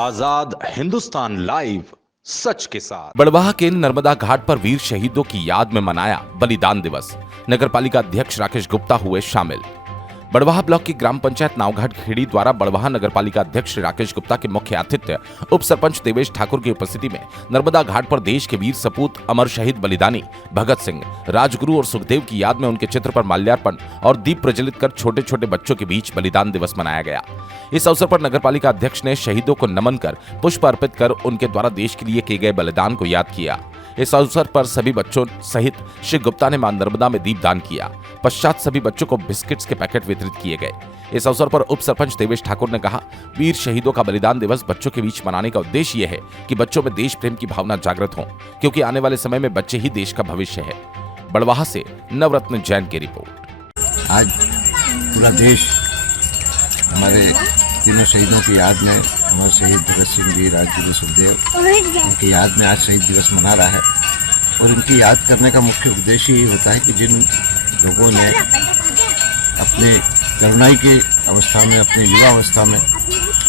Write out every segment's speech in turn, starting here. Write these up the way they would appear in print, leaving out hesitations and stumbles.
आजाद Hindustan live, सच के साथ। बड़वाह के नर्मदा घाट पर वीर शहीदों की याद में मनाया बलिदान दिवस। नगरपालिका अध्यक्ष राकेश गुप्ता हुए शामिल। बड़वाह ब्लॉक की ग्राम पंचायत नावघाट खेड़ी द्वारा बड़वाह नगरपालिका अध्यक्ष राकेश गुप्ता के मुख्य आतिथ्य उप सरपंच देवेश ठाकुर की उपस्थिति में नर्मदा घाट पर देश के वीर सपूत अमर शहीद बलिदानी भगत सिंह, राजगुरु और सुखदेव की याद में उनके चित्र पर माल्यार्पण और दीप प्रज्वलित कर छोटे छोटे बच्चों के बीच बलिदान दिवस मनाया गया। इस अवसर पर नगरपालिका अध्यक्ष ने शहीदों को नमन कर पुष्प अर्पित कर उनके द्वारा देश के लिए किए गए बलिदान को याद किया। इस अवसर पर सभी बच्चों सहित श्री गुप्ता ने मां नर्मदा में दीपदान किया। पश्चात सभी बच्चों को बिस्किट्स के पैकेट वितरित किए गए। इस अवसर पर उप सरपंच देवेश ठाकुर ने कहा, वीर शहीदों का बलिदान दिवस बच्चों के बीच मनाने का उद्देश्य यह है कि बच्चों में देश प्रेम की भावना जागृत हो, क्योंकि आने वाले समय में बच्चे ही देश का भविष्य है। बड़वाह से नवरत्न जैन की रिपोर्ट। आज पूरा देश हमारे तीनों शहीदों की याद में, हमारे शहीद भगत सिंह जी, राजगुरु, सुखदेव, उनकी याद में आज शहीद दिवस मना रहा है। और इनकी याद करने का मुख्य उद्देश्य ये होता है कि जिन लोगों ने अपने तरुणाई के अवस्था में, अपने युवा अवस्था में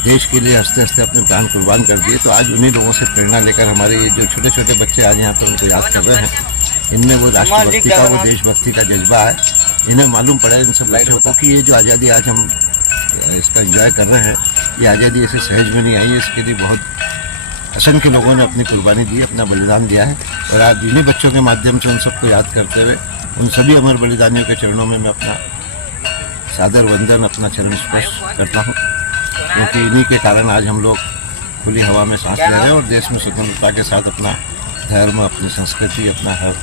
देश के लिए हंसते हंसते अपने प्राण कुर्बान कर दिए, तो आज उन्हीं लोगों से प्रेरणा लेकर हमारे ये जो छोटे छोटे बच्चे आज यहाँ पर उनको याद कर रहे हैं, इनमें वो राष्ट्रभक्ति का, वो देशभक्ति का जज्बा है। इन्हें मालूम पड़ा है इन सब बच्चों को कि ये जो आज़ादी आज हम इसका एंजॉय कर रहे हैं, ये आज़ादी ऐसे सहज में नहीं आई है। इसके लिए बहुत असंख्य लोगों ने अपनी कुर्बानी दी, अपना बलिदान दिया है। और आज इन्हीं बच्चों के माध्यम से उन सबको याद करते हुए उन सभी अमर बलिदानियों के चरणों में मैं अपना सादर वंदन, अपना चरण स्पर्श करता हूँ, क्योंकि इन्हीं के कारण आज हम लोग खुली हवा में सांस ले रहे हैं और देश में स्वतंत्रता के साथ अपना धर्म, अपनी संस्कृति, अपना हर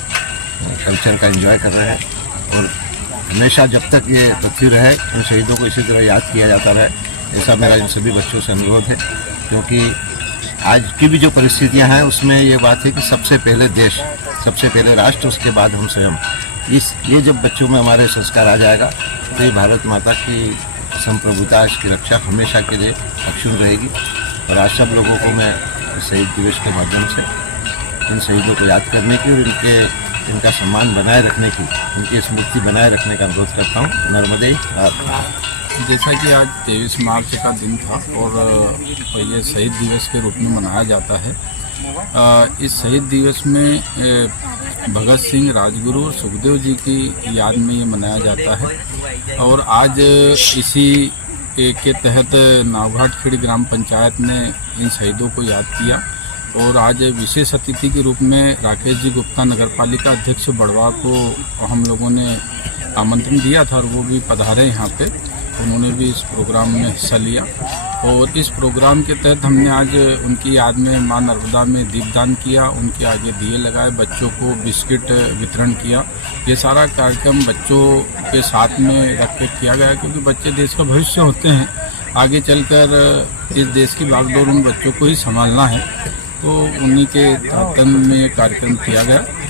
कल्चर का एंजॉय कर रहे हैं। और हमेशा जब तक ये पृथ्वी रहे उन शहीदों को इसी तरह याद किया जाता रहे, ऐसा मेरा इन सभी बच्चों से अनुरोध है। क्योंकि आज की भी जो परिस्थितियां हैं उसमें ये बात है कि सबसे पहले देश, सबसे पहले राष्ट्र, उसके बाद हम स्वयं। ये जब बच्चों में हमारे संस्कार आ जाएगा तो ये भारत माता की संप्रभुता, इसकी रक्षा हमेशा के लिए अक्षुण्ण रहेगी। और आज सब लोगों को मैं शहीद दिवस के माध्यम से इन शहीदों को याद करने की और इनका सम्मान बनाए रखने की, इनकी स्मृति बनाए रखने का अनुरोध करता हूँ। नर्मदे। जैसा कि आज 23 मार्च का दिन था और ये शहीद दिवस के रूप में मनाया जाता है। इस शहीद दिवस में भगत सिंह, राजगुरु और सुखदेव जी की याद में ये मनाया जाता है। और आज इसी के तहत नावघाट खेड़ी ग्राम पंचायत ने इन शहीदों को याद किया। और आज विशेष अतिथि के रूप में राकेश जी गुप्ता, नगरपालिका अध्यक्ष बड़वाह को हम लोगों ने आमंत्रण दिया था और वो भी पधारे यहाँ पे। उन्होंने भी इस प्रोग्राम में हिस्सा लिया और इस प्रोग्राम के तहत हमने आज उनकी याद में मां नर्मदा में दीपदान किया, उनके आगे दिए लगाए, बच्चों को बिस्किट वितरण किया। ये सारा कार्यक्रम बच्चों के साथ में रख के किया गया, क्योंकि बच्चे देश का भविष्य होते हैं। आगे चलकर इस देश की बागडोर उन बच्चों को ही संभालना है, तो उन्हीं के तन में ये कार्यक्रम किया गया।